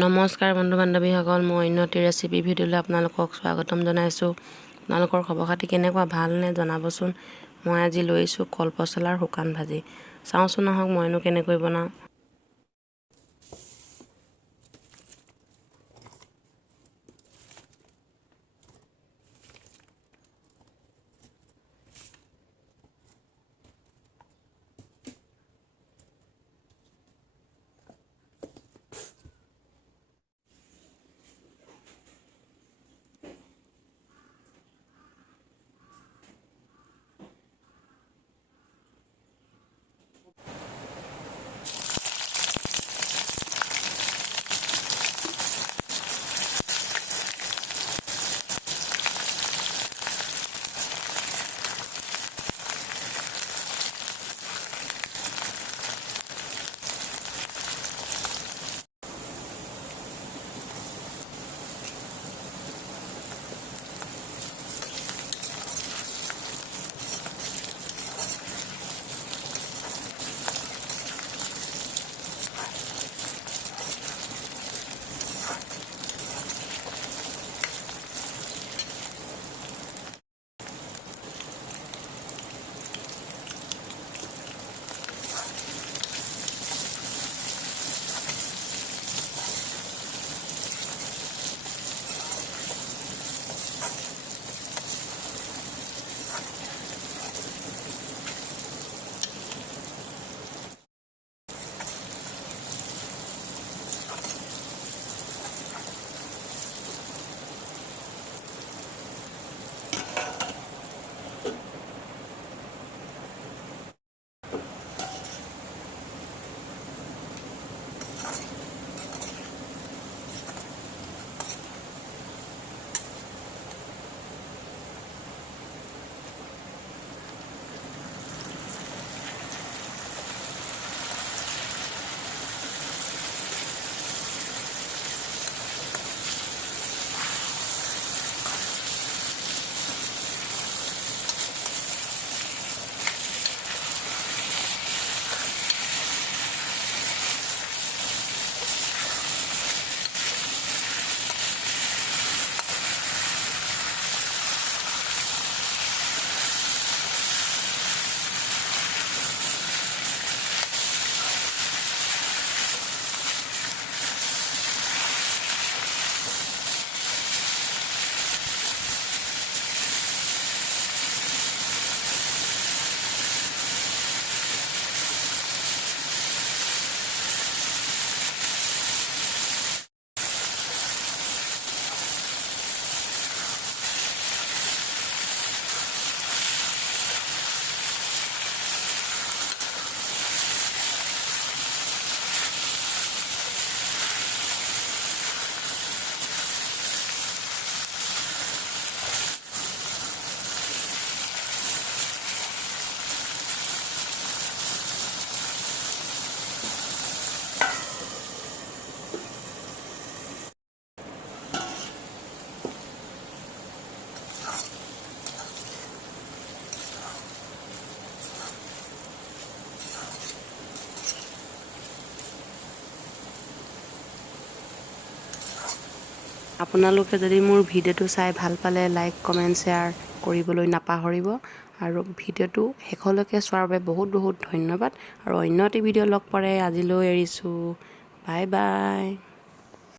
নমস্কাৰ বন্ধু বান্ধৱীসকল, মই অন্য এটি ৰেচিপি ভিডিঅ'লৈ আপোনালোকক স্বাগতম জনাইছোঁ। আপোনালোকৰ খবৰ খাতি কেনেকুৱা, ভালনে জনাবচোন। মই আজি লৈছোঁ কলপচলাৰ শুকান ভাজি। চাওঁচোন আহক মইনো কেনেকৈ বনাওঁ। আপোনালোকে যদি মোৰ ভিডিঅ'টো চাই ভাল পালে লাইক, কমেণ্ট, শ্বেয়াৰ কৰিবলৈ নাপাহৰিব। আৰু ভিডিঅ'টো শেষলৈকে চোৱাৰ বাবে বহুত বহুত ধন্যবাদ। আৰু অন্য এটি ভিডিঅ' লগ পালে আজিলৈ এৰিছোঁ। Bye bye.